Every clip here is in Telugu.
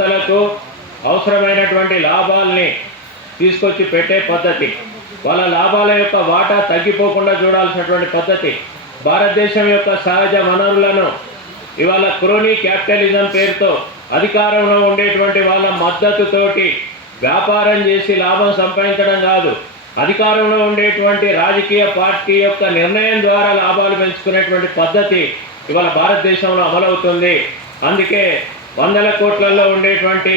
సంస్థలకు అవసరమైనటువంటి లాభాల్ని తీసుకొచ్చి పెట్టే పద్ధతి, వాళ్ళ లాభాల యొక్క వాటా తగ్గిపోకుండా చూడాల్సినటువంటి పద్ధతి, భారతదేశం యొక్క సహజ వనరులను ఇవాళ క్రోనీ క్యాపిటలిజం పేరుతో అధికారంలో ఉండేటువంటి వాళ్ళ మద్దతుతోటి వ్యాపారం చేసి లాభం సంపాదించడం కాదు, అధికారంలో ఉండేటువంటి రాజకీయ పార్టీ యొక్క నిర్ణయం ద్వారా లాభాలు పెంచుకునేటువంటి పద్ధతి ఇవాళ భారతదేశంలో అమలవుతుంది. అందుకే వందల కోట్లలో ఉండేటువంటి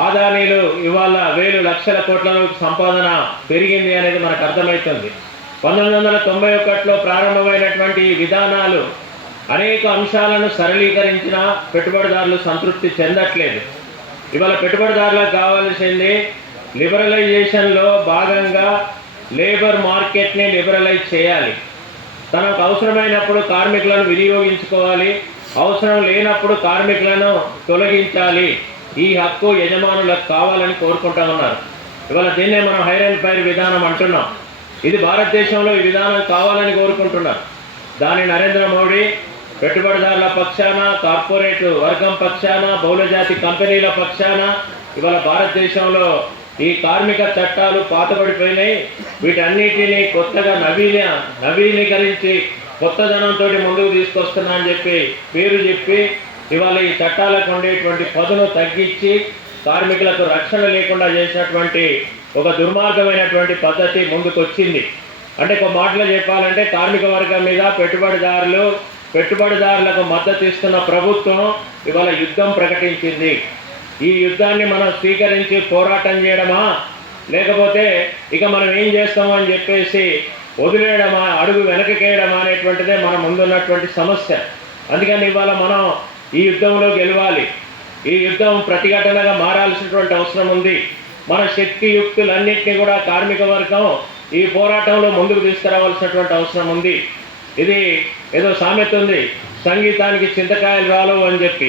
ఆదానీలు ఇవాళ వేలు లక్షల కోట్లలో సంపాదన పెరిగింది అనేది మనకు అర్థమవుతుంది. 1991లో ప్రారంభమైనటువంటి ఈ విధానాలు అనేక అంశాలను సరళీకరించిన పెట్టుబడిదారులు సంతృప్తి చెందట్లేదు. ఇవాళ పెట్టుబడిదారులకు కావాల్సింది లిబరలైజేషన్లో భాగంగా లేబర్ మార్కెట్ని లిబరలైజ్ చేయాలి. తనకు అవసరమైనప్పుడు కార్మికులను వినియోగించుకోవాలి, అవసరం లేనప్పుడు కార్మికులను తొలగించాలి. ఈ హక్కు యజమానులకు కావాలని కోరుకుంటా ఉన్నారు. ఇవాళ దీన్నే మనం హైర్ అండ్ ఫైర్ విధానం అంటున్నాం. ఇది భారతదేశంలో ఈ విధానం కావాలని కోరుకుంటున్నారు. దాని నరేంద్ర మోడీ పెట్టుబడిదారుల పక్షాన, కార్పొరేట్ వర్గం పక్షాన, బహుళజాతి కంపెనీల పక్షాన ఇవాళ భారతదేశంలో ఈ కార్మిక చట్టాలు పాతబడిపోయినాయి, వీటన్నిటినీ కొత్తగా నవీకరించి కొత్తదనంతో ముందుకు తీసుకొస్తున్నా అని చెప్పి పేరు చెప్పి ఇవాళ ఈ చట్టాలకు ఉండేటువంటి పదును తగ్గించి కార్మికులకు రక్షణ లేకుండా చేసినటువంటి ఒక దుర్మార్గమైనటువంటి పద్ధతి ముందుకు వచ్చింది. అంటే ఒక మాటలో చెప్పాలంటే కార్మిక వర్గం మీద పెట్టుబడిదారులకు మద్దతు ఇస్తున్న ప్రభుత్వం ఇవాళ యుద్ధం ప్రకటించింది. ఈ యుద్ధాన్ని మనం స్వీకరించి పోరాటం చేయడమా, లేకపోతే ఇక మనం ఏం చేస్తామో అని చెప్పేసి వదిలేయడమా, అడుగు వెనకకేయడమా అనేటువంటిదే మన ముందున్నటువంటి సమస్య. అందుకని ఇవాళ మనం ఈ యుద్ధంలో గెలవాలి. ఈ యుద్ధం ప్రతిఘటనగా మారాల్సినటువంటి అవసరం ఉంది. మన శక్తి యుక్తులన్నింటినీ కూడా కార్మిక వర్గం ఈ పోరాటంలో ముందుకు తీసుకురావాల్సినటువంటి అవసరం ఉంది. ఇది ఏదో సామెత ఉంది, సంగీతానికి చింతకాయలు రాలవు అని చెప్పి.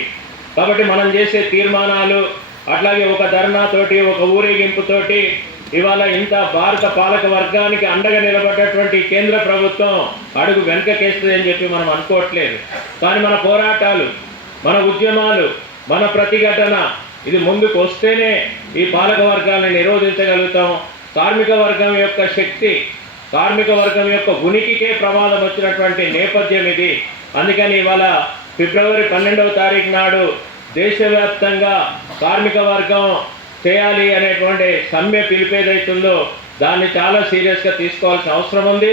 కాబట్టి మనం చేసే తీర్మానాలు, అట్లాగే ఒక ధర్నాతోటి, ఒక ఊరేగింపుతోటి ఇవాళ ఇంత భారత పాలక వర్గానికి అండగా నిలబడ్డటువంటి కేంద్ర ప్రభుత్వం అడుగు వెనకకేస్తుంది అని చెప్పి మనం అనుకోవట్లేదు. కానీ మన పోరాటాలు, మన ఉద్యమాలు, మన ప్రతిఘటన ఇది ముందుకు వస్తేనే ఈ పాలక వర్గాలను నిరోధించగలుగుతాం. కార్మిక వర్గం యొక్క శక్తి, కార్మిక వర్గం యొక్క ఉనికికే ప్రమాదం వచ్చినటువంటి నేపథ్యం ఇది. అందుకని ఇవాళ ఫిబ్రవరి 12వ తారీఖు నాడు దేశవ్యాప్తంగా కార్మిక వర్గం చేయాలి అనేటువంటి సమ్మె పిలుపు ఏదైతుందో దాన్ని చాలా సీరియస్గా తీసుకోవాల్సిన అవసరం ఉంది.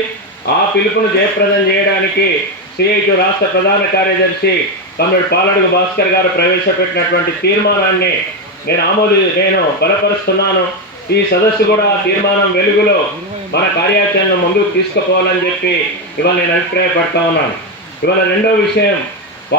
ఆ పిలుపును జయప్రదం చేయడానికి సిఐటి రాష్ట్ర ప్రధాన కార్యదర్శి కమ్రేడ్ పాలడుగు భాస్కర్ గారు ప్రవేశపెట్టినటువంటి తీర్మానాన్ని నేను బలపరుస్తున్నాను. ఈ సదస్సు కూడా తీర్మానం వెలుగులో మన కార్యాచరణను ముందుకు తీసుకుపోవాలని చెప్పి ఇవాళ నేను అభిప్రాయపడతా ఉన్నాను. ఇవాళ రెండో విషయం,